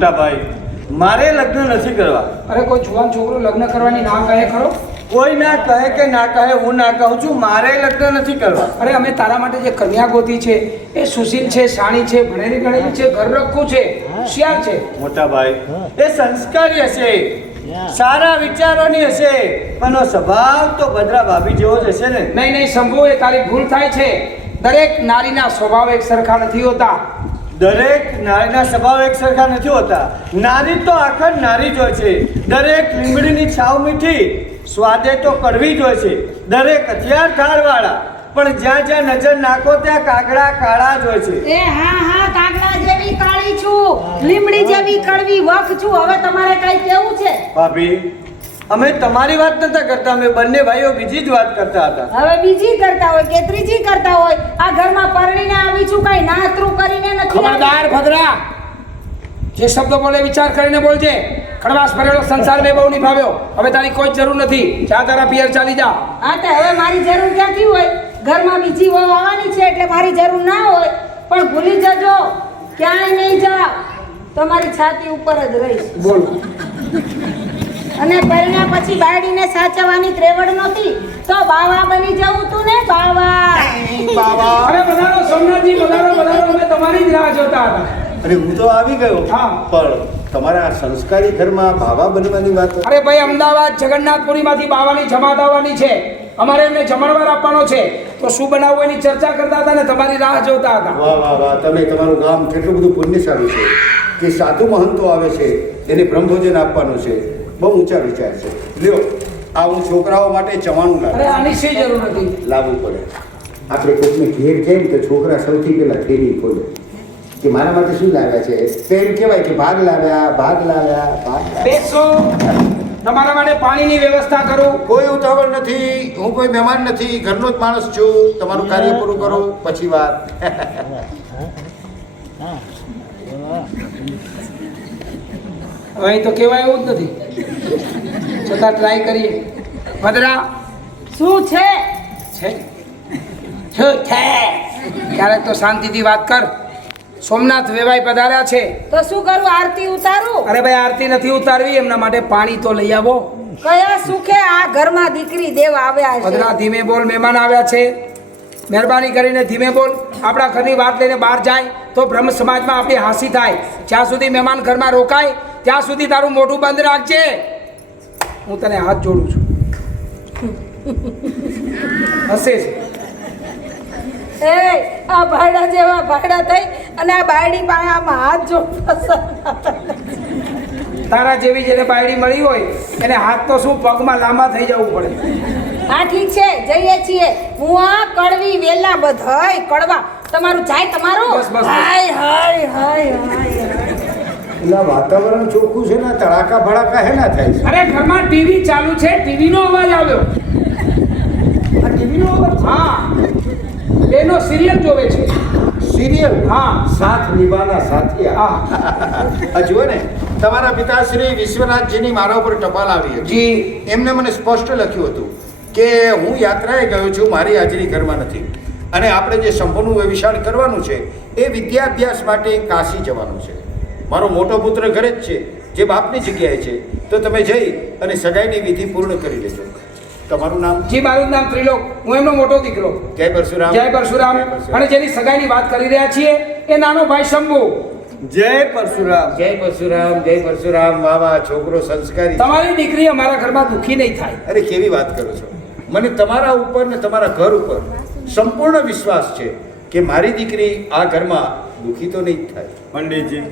મોટા ભાઈ, મારે લગ્ન નથી કરવા. અરે કોઈ જુવાન છોકરો લગ્ન કરવાની ના કહે ખરો? કોઈ ના કહે કે ના કહે, હું ના કહું છું, મારે લગ્ન નથી કરવા. અરે અમે તારા માટે જે કન્યા ગોતી છે એ સુશીલ છે, શાણી છે, ભણેલી ગણેલી છે, ઘર રખું છે, હોશિયાર છે. મોટા ભાઈ, એ સંસ્કારી હશે, સારા વિચારોની હશે, પણ એનો સ્વભાવ તો ભદ્રા ભાભી જેવો જ હશે ને. નહીં નહીં શંભુ, એ તારી ભૂલ થાય છે. દરેક નારીના સ્વભાવ એક સરખા નથી હોતા. દરેક નારીના સ્વભાવ એક સરખા નથી હોતા. નારી તો આખર નારી જ હોય છે. દરેક લીમડીની છાવ મીઠી, સ્વાદે તો કડવી જ હોય છે. દરેક હથિયાર ધારવાળા, પણ જ્યાં જ્યાં નજર નાખો ત્યાં કાગડા કાળા જ હોય છે. એ હા હા, કાગડા જેવી કાળી છું, લીમડી જેવી કડવી વખ છું. હવે તમારે કઈ કેવું છે? ભાભી, અમે તમારી વાત નતા કરતા, અમે બંને ભાઈઓ બીજી જ વાત કરતા હતા. હવે બીજી કરતા હોય કે ત્રીજી કરતા હોય, આ ઘરમાં પરણીને આવી છું, કઈ નાતરું કરીને નથી. ખબરદાર ભદ્રા, જે શબ્દો બોલે વિચાર કરીને બોલજે. ખડવાસ ભરેલો સંસાર મેં બહુ નિભાવ્યો, હવે તારી કોઈ જરૂર નથી. જા તારા પિયર ચાલી જા. હા તો હવે મારી જરૂર ક્યાંથી હોય? ઘરમાં બીજી વહુ આવવાની છે એટલે મારી જરૂર ના હોય, પણ ભૂલી જજો ક્યાંય નહીં જાવ, તમારી છાતી ઉપર જ રહીશ. બોલ. અને પરણ્યા પછી બાયડીને સાચવવાની ત્રેવડ નહોતી તો બાવા બની જવું તું ને, બાવા. અરે બધાનો સોમનાથજી, બધાનો અમે તમારી જ રાહ જોતા હતા. અરે હું તો આવી ગયો. હા. પણ તમારા સંસ્કારી ઘરમાં બાવા બનવાની વાત. અરે ભાઈ, અમદાવાદ જગન્નાથપુરીમાંથી બાવાની જમાત આવવાની છે, અમારે એમને જમણવાર આપવાનો છે, તો શું બનાવવું એની ચર્ચા કરતા હતા ને તમારી રાહ જોતા હતા. વાહ વાહ વાહ, તમે તમારું ગામ કેટલું બધું પુણ્યશાળી છે કે સાધુ મહંતો આવે છે એને બ્રહ્મભોજન આપવાનું છે. બહુ ઊંચા વિચાર છે. લ્યો, આ હું છોકરાઓ માટે ચવાણું અરે આની શી જરૂર નથી. લાવવું પડે. આપણે કોઈકને ઘેર જાય ને તો છોકરા સૌથી પહેલા થેલી ખોલે કે મારા માટે શું લાવ્યા છે, તો એમ કહેવાય કે ભાગ લાવ્યા, ભાગ લાવ્યા, ભાગ લાવ્યા. બેસો, તમારા માટે પાણીની વ્યવસ્થા કરું. કોઈ ઉતાવળ નથી, હું કોઈ મહેમાન નથી, ઘરનો જ માણસ છું. તમારું કાર્ય પૂરું કરો પછી વાત. હવે અહીં તો કહેવાય એવું જ નથી, છતાં ટ્રાય કરીએ. ભદ્રા, શું છે? છે શું છે? ક્યારેક તો શાંતિથી વાત કર. સોમનાથ વેવાઈ પધાર્યા છે. તો શું કરું? આરતી ઉતારું? અરે ભાઈ, આરતી નથી ઉતારવી, એમના માટે પાણી તો લઈ આવો. કયા સુખે આ ઘરમાં દીકરી દેવા આવ્યા છે? ભદ્રા, ધીમે બોલ, મહેમાન આવ્યા છે. મહેરબાની કરીને ધીમે બોલ. આપણા ઘરની વાત લઈને બહાર જાય તો બ્રહ્મ સમાજમાં આપણી હાંસી થાય. જ્યાં સુધી મહેમાન ઘરમાં રોકાય ત્યાં સુધી તારું મોઢું બંધ રાખજે. હું તને હાથ જોડું છું. હસે છે. એ આ ભાડા જેવા ભાડા થઈ અને આ બાયડી પાસે આમાં હાથ જોડતા. તારા જેવી જેને બાયડી મળી હોય એને હાથ તો શું, પગમાં લાંબા થઈ જવું પડે. હા ઠીક છે, જઈએ છીએ. હું આ કડવી વેલા બધાય કડવા તમારું જાય તમારું. બસ, બસ. હાય હાય હાય હાય. એટલે વાતાવરણ ચોખ્ખું છે ને, તડાકા ભડાકા હે ના થાય છે. અરે ઘરમાં ટીવી ચાલુ છે, ટીવીનો અવાજ આવ્યો. આ ટીવીનો અવાજ? હા, એનો સિરિયલ જોવે છે. સિરિયલ? હા. સાથ નિભાના સાથિયા. હા. આ જુઓ ને, તમારા પિતાશ્રી વિશ્વનાથજીની મારા ઉપર ટપાલ આવી હતી. જી. એમને મને સ્પષ્ટ લખ્યું હતું કે હું યાત્રાએ ગયો છું, મારી હાજરી ઘરમાં નથી, અને આપણે જે સંપૂર્ણ વિશાળ કરવાનું છે એ વિદ્યાભ્યાસ માટે કાશી જવાનું છે. મારો મોટો પુત્ર ઘરે જ છે, જે બાપની જગ્યાએ છે, તો તમે જઈ અને સગાઈની વિધિ પૂર્ણ કરી લેજો. તમારું નામ? જી, મારું નામ ત્રિલોક, હું એમનો મોટો દીકરો. જય પરશુરામ. જય પરશુરામ. અને જેની સગાઈની વાત કરી રહ્યા છીએ એ નાનો ભાઈ શંભુ. જય પરશુરામ. જય પરશુરામ, જય પરશુરામ. વાહ વાહ, છોકરો સંસ્કારી. તમારી દીકરી અમારા ઘરમાં દુઃખી નહીં થાય. અરે કેવી વાત કરો છો! મને તમારા ઉપર ને તમારા ઘર ઉપર સંપૂર્ણ વિશ્વાસ છે કે મારી દીકરી આ ઘરમાં દુઃખી તો નહીં થાય. પંડિતજી,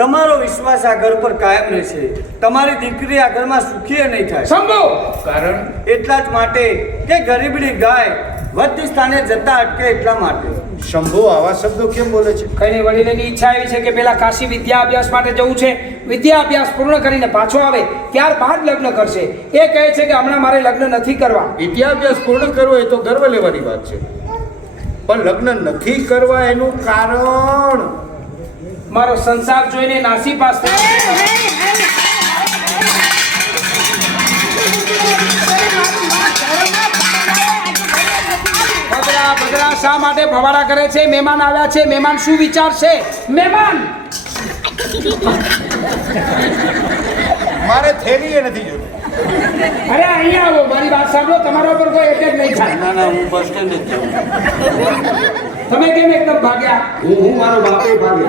તમારો વિશ્વાસ આ ઘર પર કાયમ રહેશે. તમારી દીકરી આ ઘરમાં સુખી નહીં થાય. શંભુ, કારણ એટલા જ માટે કે ગરીબની ગાય વધ સ્થાને જતા અટકે એટલા માટે. શંભુ આવા શબ્દો કેમ બોલે છે? કઈને વડીલેની ઈચ્છા એવી છે કે પેલા કાશી વિદ્યા અભ્યાસ માટે જવું છે. વિદ્યા અભ્યાસ પૂર્ણ કરીને પાછો આવે ત્યારબાદ લગ્ન કરશે. એ કહે છે કે હમણાં મારે લગ્ન નથી કરવા. વિદ્યાભ્યાસ પૂર્ણ કરવો એ તો ગર્વ લેવાની વાત છે, પણ લગ્ન નથી કરવા એનું કારણ મારો સંસાર જોઈને નાસીપાસ થઈ. ભદ્રા શા માટે ભવાડા કરે છે? મહેમાન આવ્યા છે, મહેમાન શું વિચારશે? મહેમાન મારે થેલી એ નથી જોતી. અરે અહીંયા આવો, મારી વાત સાંભળો, તમારા ઉપર કોઈ એટેક નહીં થાય. ના ના હું બસ સ્ટેન્ડ જ જાઉં. તમે કેમ એકદમ ભાગ્યા? હું મારો બાપે ભાગે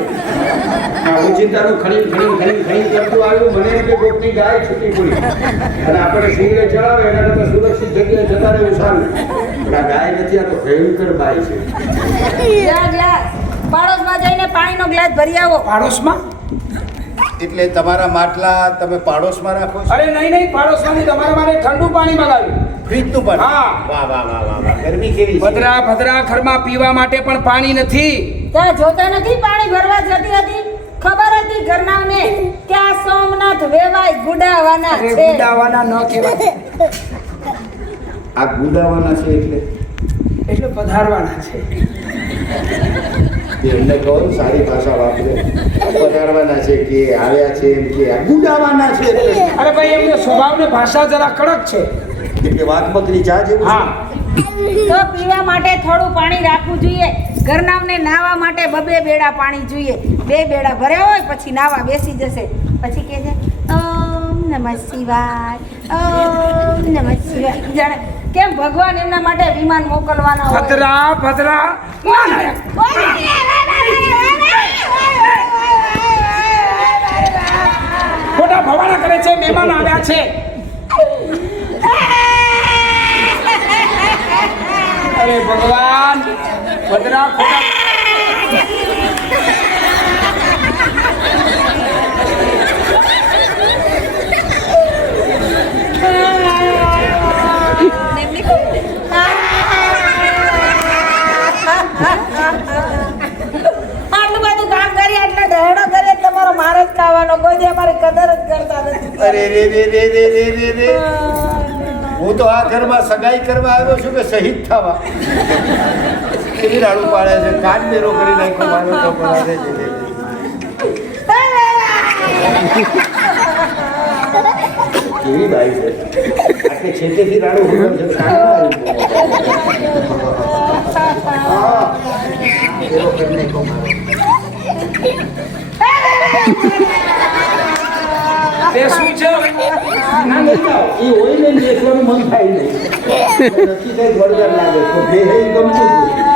હું ચિંતાનું ખણી કરતું આવ્યું. મને એમ કે કોકની ગાય છૂટી પડી અને આપણે સિંગરે ચડાવે એના કરતાં સુરક્ષિત જગ્યાએ જતા રહેવું સારું. પણ આ ગાય નથી, આ તો ભયંકર બાઈ છે. ગ્લાસ પાડોશમાં જઈને પાણીનો ગ્લાસ ભરી આવો. પાડોશમાં? એટલે તમારા માટલા તમે પાડોશમાં રાખો છો? અરે નહીં, પાડોશમાંથી તમારા માટે ઠંડુ પાણી મંગાવ્યું. ફ્રીજનું પણ? હા. વાહ વાહ વાહ વાહ વાહ. ગરમી કેવી છે? ભદ્રા ઘરમાં પીવા માટે પણ પાણી નથી. ત્યાં જોતા નથી પાણી ભરવા જતી હતી? ખબર હતી ઘરનાને કે આ સોમનાથ વેવાય ગુડાવાના અરે છે. ગુડાવાના ન કહેવાય, આ ગુડાવાના છે એટલે પધારવાના છે. એમને કહો સારી ભાષા વાપરે. પધારવાના છે કે આવ્યા છે એમ કે આ ગુડાવાના છે અરે ભાઈ એમને સ્વભાવ ને ભાષા જરા કડક છે. એટલે વાત બકરી ચા જેવું છે. હા, તો પીવા માટે થોડું પાણી રાખવું જોઈએ. ઘરનામને નાહવા માટે 2 બેડા પાણી જોઈએ. 2 બેડા ભર્યા હોય પછી નાહવા બેસી જશે. પછી કહે છે ઓમ નમઃ શિવાય, ઓમ નમઃ શિવાય. જાણે કેમ ભગવાન એમના માટે વિમાન મોકલવાના હોય. ભદ્રા ના ખોટા ભવાના કરે છે. મહેમાન આવ્યા છે. અરે ભગવાન, ભદ્રા ખોટા. આટલું બધું કામ કરી આટલા દહેડો કરે તમારો માર જ ખાવાનો. કોઈ દી અમારી કદર જ કરતા નથી. અરે રે રે રે રે રે રે રે. હું તો આ ઘરમાં સગાઈ કરવા આવ્યો છું કે શહીદ થવા? કેવી રાડું પાડે છે, કાન બેરો કરી નાખ્યો મારો તો પણ. અરે રે રે રે. કેવી બાઈ છે. આટલે છેટેથી રાડું ઉભો છે, કાનમાં આવ્યું. બેરો કરી નાખ્યો મારો. તે શું છે? ના લઈ જાઓ. એ હોય ને બેસવાનું મન થાય નહીં. નથી કઈ વળગર લાગે તો બે ગમતું હતું.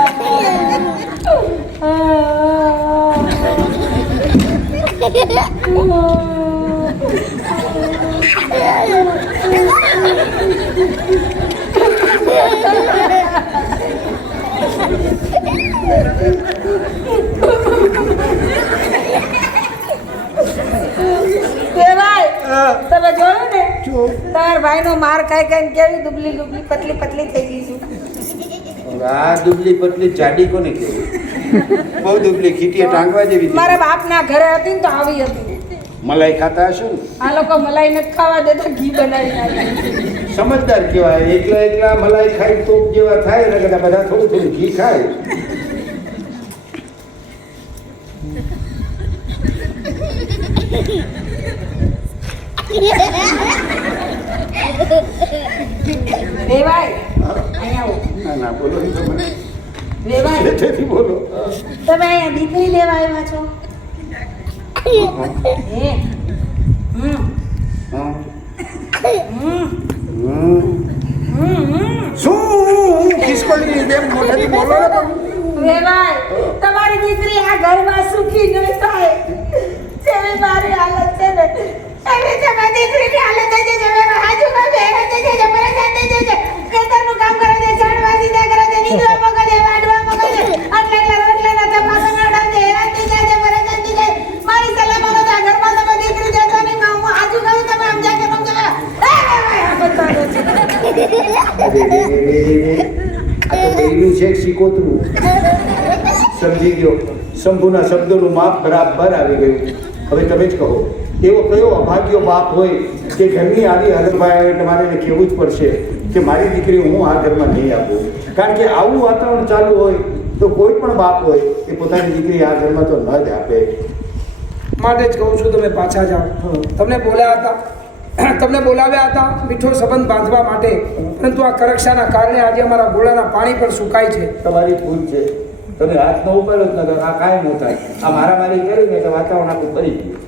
તમે જોયું ને તાર ભાઈનો માર ખાઈ ખાઈને કેવી દુબલી દુબલી પતલી પતલી થઈ ગઈ છું. આ દુબલી પતલી જાડી કોને કહેવાય? બહુ દુબળી ખીટીએ ટાંગવા જેવી હતી. મારા બાપના ઘરે હતી ને તો આવી હતી. મલાઈ ખાતા હશો ને? આ લોકો મલાઈ નથી ખાવા દેતા, ઘી બનાવી નાખે. સમજદાર કહેવાય. એકલા એકલા મલાઈ ખાઈ તોપ જેવા થાય ને કરતા બધા થોડું થોડું ઘી ખાય. વેવાય અહીંયા આવો. ના ના બોલો નહીં તમે. વેવાય જેથી બોલો. તમે અહીંયા દીકરી લેવા આવ્યા છો? હે હમ હા. હમ શું ખિસકોલી જેમ મોઢેથી બોલો ને તમે? વેવાય તમારી દીકરી આ ઘરમાં સુખી ન થાય. જેવી મારી હાલત છે ને એવી તમારી દીકરીની હાલત છે. જેવી આજુબાજુ હેરાન થઈ જાય છે, પરેશાન થઈ જાય છે. ખેતરનું કામ કરે છે, છાણવા સીધા કરે છે, નીંદવા પકડે છે, વાઢવા પકડે છે. આટલા રોટલા ના પાછા નડાવે છે, હેરાન થઈ જાય છે, પરેશાન થઈ જાય. મારી સલાહ માનો તો આ ઘરમાં તમે દીકરી દેતા નહીં. હું આજુ કહું તમે સમજા કે સમજા. આ તો પહેલું છે શીકોતરું. સમજી ગયો. શંભુના શબ્દોનું માપ બરાબર આવી ગયું. હવે તમે જ કહો, એવો કયો અભાગ્યો બાપ હોય કે ઘરની આવી હાલતમાં આવે એટલે મારે એને કહેવું જ પડશે કે મારી દીકરી હું આ ઘરમાં નહીં આપું. કારણ કે આવું વાતાવરણ ચાલુ હોય તો કોઈ પણ બાપ હોય એ પોતાની દીકરી આ ઘરમાં તો ન જ આપે. માટે જ કહું છું તમે પાછા જાઓ. તમને બોલાવ્યા હતા મીઠો સંબંધ બાંધવા માટે, પરંતુ આ કરકશાના કારણે આજે અમારા ગોળાના પાણી પણ સુકાય છે. તમારી ભૂલ છે. તમે હાથ ન ઉપાડો જ નગર આ કાંઈ ન થાય. આ મારામારી કરી ને તો વાતાવરણ આખું ફરી ગયું.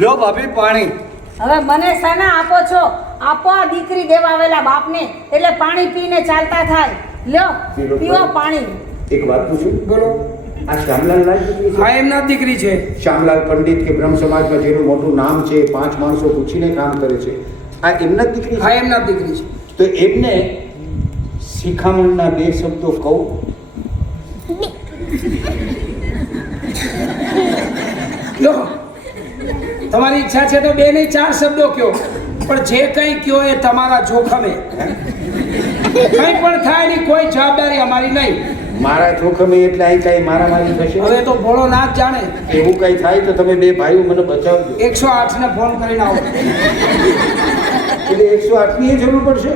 લો ભાભી પાણી. હવે મને શાના આપો છો? આપો આ દીકરી દેવા આવેલા બાપને, એટલે પાણી પીને ચાલતા થાય. લ્યો પીવો પાણી. એક વાત પૂછું? બોલો. આ શ્યામલાલ લાલ દીકરી છે? હા, એમના જ દીકરી છે. શ્યામલાલ પંડિત કે બ્રહ્મ સમાજમાં જેનું મોટું નામ છે, 5 માણસો પૂછીને કામ કરે છે, આ એમના જ દીકરી હા, છે? એમના જ દીકરી છે. તો એમને શિખામણના 2 શબ્દો કહું? લો, તમારી ઈચ્છા છે તો 2 નહીં 4 શબ્દો કયો, પણ જે કંઈ કયો એ તમારા જોખમે. કંઈ પણ થાય એની કોઈ જવાબદારી અમારી નહીં. મારા જોખમે એટલે અહીં કઈ મારામારી થશે? હવે તો ભોળો નાથ જાણે. એવું કઈ થાય તો તમે 2 ભાઈઓ મને બચાવજો. 108 ને ફોન કરીને આવો. એટલે 108 ની જરૂર પડશે?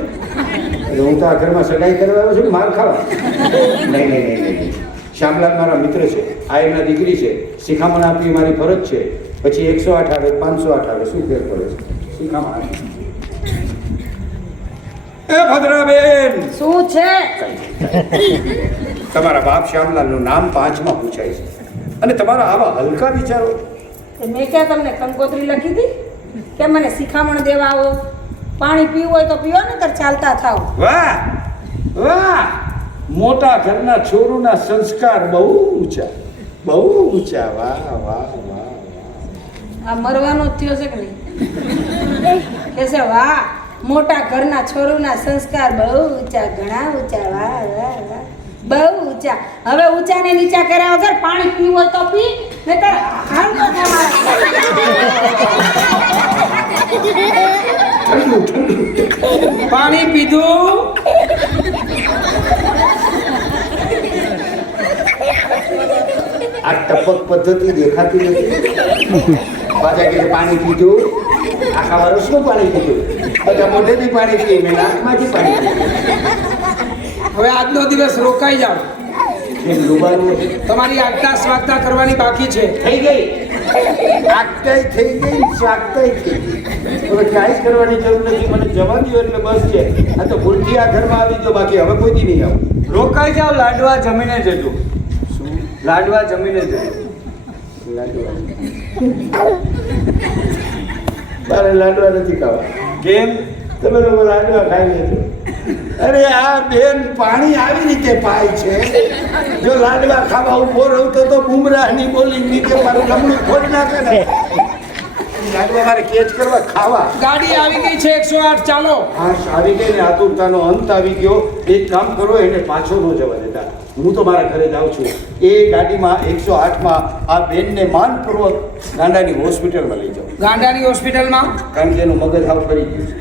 એટલે હું તો આ ઘરમાં સગાઈ કરવા આવ્યો છું, માર ખાવા? નહીં. શ્યામલાલ મારા મિત્ર છે, આ એમના દીકરી છે, શિખામણ આપવી મારી ફરજ છે. પછી 108 આવે 508 આવે, શું ફેર પડે છે? શિખામણ આપી. એ ભદ્રાબેન, શું છે? તમારા બાપ શ્યામલાલનું નામ 5માં પૂછાય છે અને તમારા આવા હલકા વિચારો. મેં ક્યાં તમને કંકોત્રી લખી હતી કે મને શિખામણ દેવા આવો? પાણી પીવું હોય તો પીવો, ને તો ચાલતા થાવ. વાહ વાહ, મોટા ઘરના છોરુના સંસ્કાર બહુ ઊંચા, બહુ ઊંચા. વાહ વાહ વાહ. આ મરવાનો જ થયો છે કે નહીં? કે છે વાહ, મોટા ઘરના છોરુના સંસ્કાર બહુ ઊંચા, ઘણા ઊંચા. વાહ વાહ વાહ, બહુ ઊંચા. હવે ઊંચા ને નીચા કર્યા વગર પાણી પીવું હોય તો પી, નહીતર હાલ તો તમારે. પાણી પીધું? આ ટપક પદ્ધતિ દેખાતી નથી. પાછા કે પાણી પીધું, આખા વર્ષનું પાણી પીધું, બધા મોઢેથી પાણી પીએ, મેં નાકમાંથી પાણી પીધું. હવે આજનો દિવસ રોકાઈ જાઓ. કેમ ડૂબાડવું? તમારી આજ્ઞા સ્વાગતા કરવાની બાકી છે. થઈ ગઈ, આગતાઈ થઈ ગઈ, સ્વાગતાઈ થઈ ગઈ. હવે કાંઈ કરવાની જરૂર નથી, મને જવા દો એટલે બસ છે. આ તો ભૂલથી આ ઘરમાં આવી ગયો, બાકી હવે કોઈ દી નહીં આવું. રોકાઈ જાવ, લાડવા જમીને જજો. શું લાડવા જમીને જજો. લાડવા? તારે લાડવા નથી ખાવા. કેમ? તમે લોકો લાડવા ખાઈ લેજો. અરે આ બેન પાણી આવી રીતે પાય છે. જો લાડવા ખાવા ઉભો રહું તો બુમરાહની બોલી નીચે મારું લમણું ખોલી નાખે ને. લાડવા મારે કેચ કરવા ખાવા. ગાડી આવી ગઈ છે 108, ચાલો. હા, આવી ગઈ ને, આતુરતાનો અંત આવી ગયો. એક કામ કરો, એને પાછો ન જવા દેતા. હું તો મારા ઘરે જાઉં છું. એ ગાડીમાં 108માં આ બેનને માનપૂર્વક ગાંડાની હોસ્પિટલમાં લઈ જાઓ. ગાંડાની હોસ્પિટલમાં? કારણ કે એનું મગજ હાવ ફરી ગયું છે.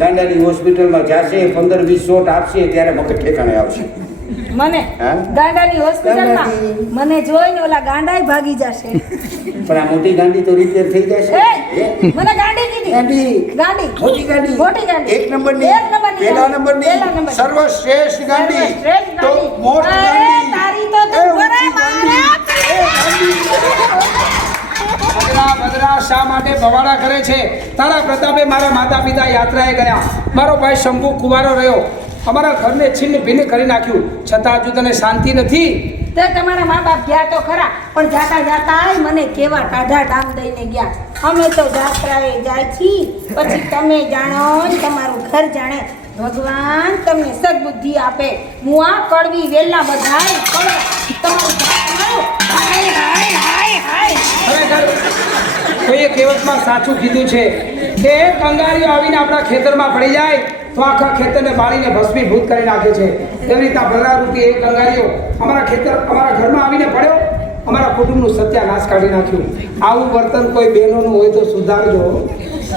ગાંડાની હોસ્પિટલમાં જશે, 15-20 શોટ આપશે, ત્યારે મગજ ઠેકાણે આવશે. મને હા? ગાંડાની હોસ્પિટલમાં ગાંડાની. મને જોઈને ઓલા ગાંડાય ભાગી જશે. પણ આ મોટી ગાંડી તો રિપેર થઈ જશે. એ, મને ગાંડી કીધી. ગાંડી. ગાંડી. મોટી ગાંડી. મોટી ગાંડી. એક નંબરની. એક નંબરની પહેલા ગાંડી. નંબરની. પહેલા નંબરની. સર્વશ્રેષ્ઠ ગાંડી. સર્વશ્રેષ્ઠ તો ગાંડી. મોસ્ટ અરે, ગાંડી. તારી તો તું એ બરાબર ઊંચી ગાંડી. મારા. એ ગાંડી. બદરા શા માટે ભવાડા કરે છે? તારા પ્રતાપે મારા માતા પિતા યાત્રાએ ગયા, મારો ભાઈ શંભુ કુંવારો રહ્યો, અમારા ઘરને છિન્ન ભિન્ન કરી નાખ્યું, છતાં હજુ તને શાંતિ નથી? તે તમારા મા બાપ ગયા તો ખરા, પણ જાતા જાતા મને કેવા ટાઢા ડામ દઈને ગયા. અમે તો જાત્રાએ જાય છી, પછી તમે જાણો ને તમારું ઘર જાણે. ભગવાન તમને સદબુદ્ધિ આપે. હું આ કડવી વેલના બધાય તમારું હાય હાય હાય હાય. ખરેખર કોઈએ કહેવતમાં સાચું કીધું છે કે કંગારીઓ આવીને આપણા ખેતરમાં પડી જાય તો આખા ખેતરને બાળીને ભસ્મીભૂત કરી નાખે છે. એવી રીતના ભરણારૂપી એ કંગારીઓ અમારા ઘરમાં આવીને પડ્યો, અમારા કુટુંબનું સત્યાનાશ કાઢી નાખ્યું. આવું વર્તન કોઈ બહેનોનું હોય તો સુધારજો.